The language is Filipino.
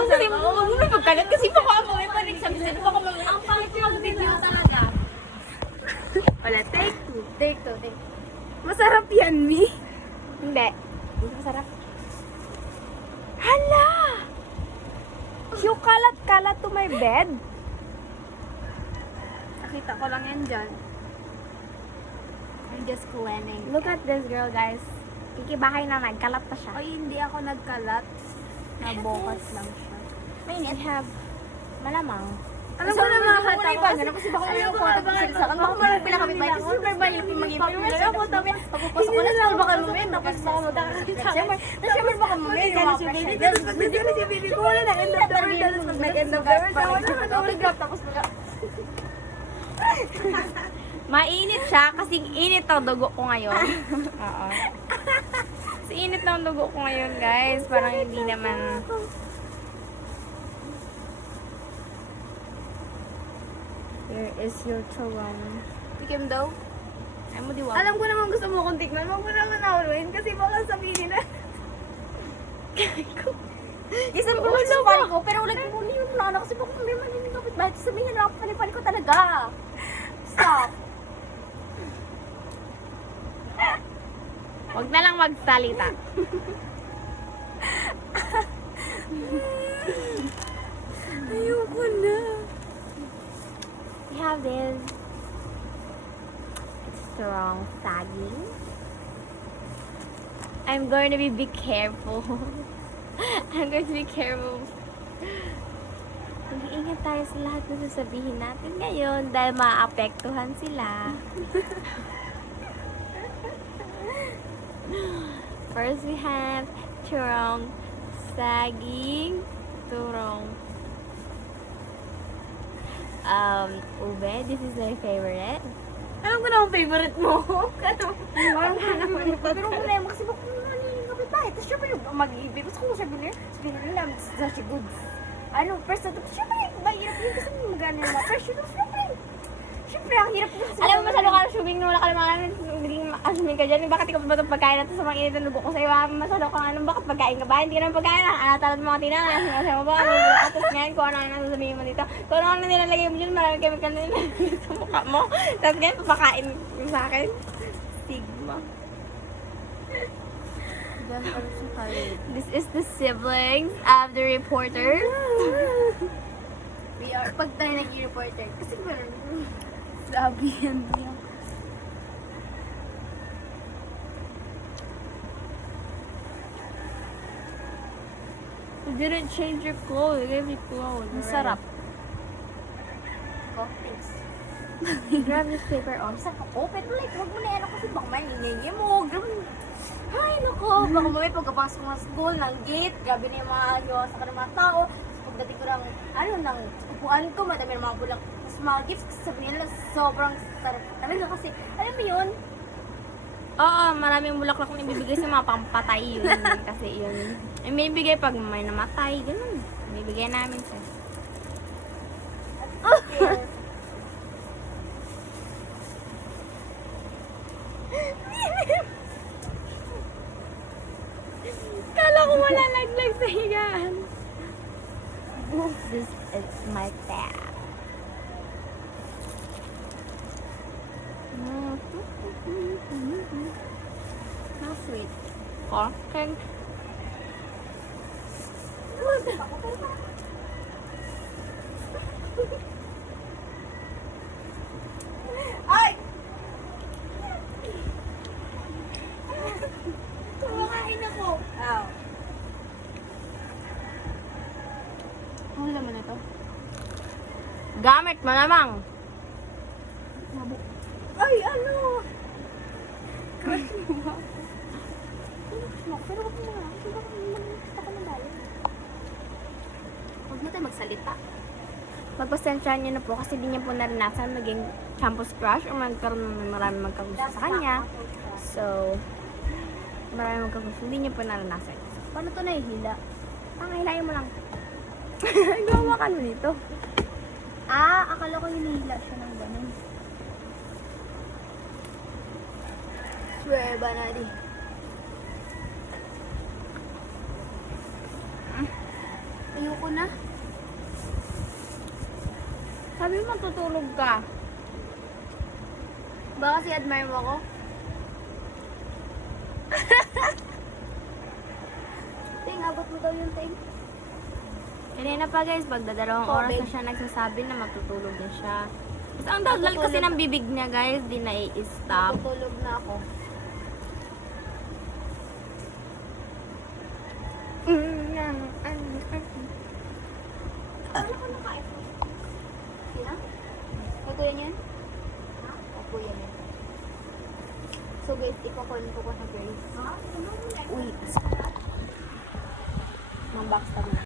Ikaw kasi may pagkalat kasi baka amoy pa rin sabi sa'yo. Baka mamaya ang pangit yung video talaga. Wala, take two. Take two, take two. Masarap yan, Mi. Hindi. Hindi masarap. Hala! Yung kalat-kalat to my bed. Nakita ko lang yan dyan. I'm just cleaning. Look at this girl, guys. Ikibahay na nagkalat pa siya. Ay, hindi ako nagkalat. Nabukas lang siya. We have malamang. Alam ko na mga katawa. Kasi baka may ako tapos sa akin. Baka marang pinakabit ba? Kasi super ba yung mag-ibig? Pero ako tapos pagpapasok ko na school baka mamaya. Tapos baka magkakakita. Siyempre baka mamaya yung mga pressure. Nagkala si baby ko. Wala na end of the world. Tapos pag nag-end of the world. Autograph tapos baka... Mainit siya kasi init ang dugo ko ngayon. Oo. Kasi init ang dugo ko ngayon, guys. Parang hindi naman... Here is your turon. Tikim daw. Ay mo diwag. Alam ko naman gusto mo kong tignan. Huwag mo naman nauluin kasi baka sabihin nila. Isa ko sa pari ko, pero ulit mo hindi mo na kasi baka may maninig kapit bahay. Sabihin nila ako panipali ko talaga. Stop. Huwag na lang magsalita. Ayoko na. We have this strong sagging. I'm going to be careful. I'm going to be careful. Mag-iingat tayo sa lahat na sasabihin natin ngayon dahil maapektuhan sila. First we have turong saging, turong ube. This is my favorite. Alam ko na ang favorite mo. Pero ko na yung kasi baka maninig kapit bahay. Tapos syempre yung mag-ibig. Tapos kung sabihin nila, such a good. Ano, first na tapos syempre, mahirap yun kasi magana yung mga pressure. Tapos syempre, ang hirap yun. Alam mo, masyado ka assuming nung wala ka naman naging assuming ka dyan. Bakit ikaw ba itong pagkain natin sa mga init na dugo ko sa'yo? Masyado ka ano, bakit pagkain ka ba? Hindi ka naman pagkain. Talad mga tinang, nasa mo ba? Tapos ngayon, kung ano ang sasabihin mo dito. Kung ano nilalagay mo dyan, marami chemical na nilalagay sa mukha mo. Tapos ngayon, papakain mo sa akin. Stigma. This is the siblings of the reporters. We are, pag tayo nag-reporter. Kasi parang, sabi yan niya. You didn't change your clothes. You gave me clothes. Ang sarap. Oh, thanks. Grab this paper on. Sarap ako, pero like, huwag mo na yan ako kasi baka maninigay mo. Grabe. Ay, naku. Baka mamaya pagkapasok ng school, ng gate, grabe na yung mga ayaw sa mga tao. Pagdating ko ng, ng upuan ko, madami ng mga bulang. Tapos mga gifts, sabihin nila, sobrang sarap. Talaga kasi, alam mo yun? Oo, maraming bulaklak na ibibigay sa mga pampatay yun. Kasi yun. May bibigay pag may namatay. Ganun. Bibigay namin siya. Kala ko wala laglag sa higaan. This is my tab. How sweet. Okay. Ay! Kumakain ako. Ow. Ang laman na to. Gamit mo namang. Ay, ano? Pero wag mo nga. Ako na tayo. Huwag mo tayo magsalita. Pagpasensyahan niyo na po kasi di niya po naranasan maging campus crush o magkaroon ng marami magkagusto sa kanya. So, marami magkagusto. Hindi niya po naranasan. Paano to nahihila? Pangahilayin mo lang. Gawa ka mo nito. Ah, akala ko hinihila siya ng ganun. Swear ba na di? Ayoko na. Sabi mo tutulog ka. Baka si admire mo ako? Ting, abot mo daw yung ting. Kanina pa guys, pagdadalawang oras na siya nagsasabi na matutulog na siya. Tapos ang daldal kasi ng bibig niya guys, di na i-stop. Tutulog na ako. Ano ko nakain? Sino? Kay kuya niyan? Ha? Kay kuya niyan. So guys, ipakon ko sa Grace. Uy, isa. Mang backstab na.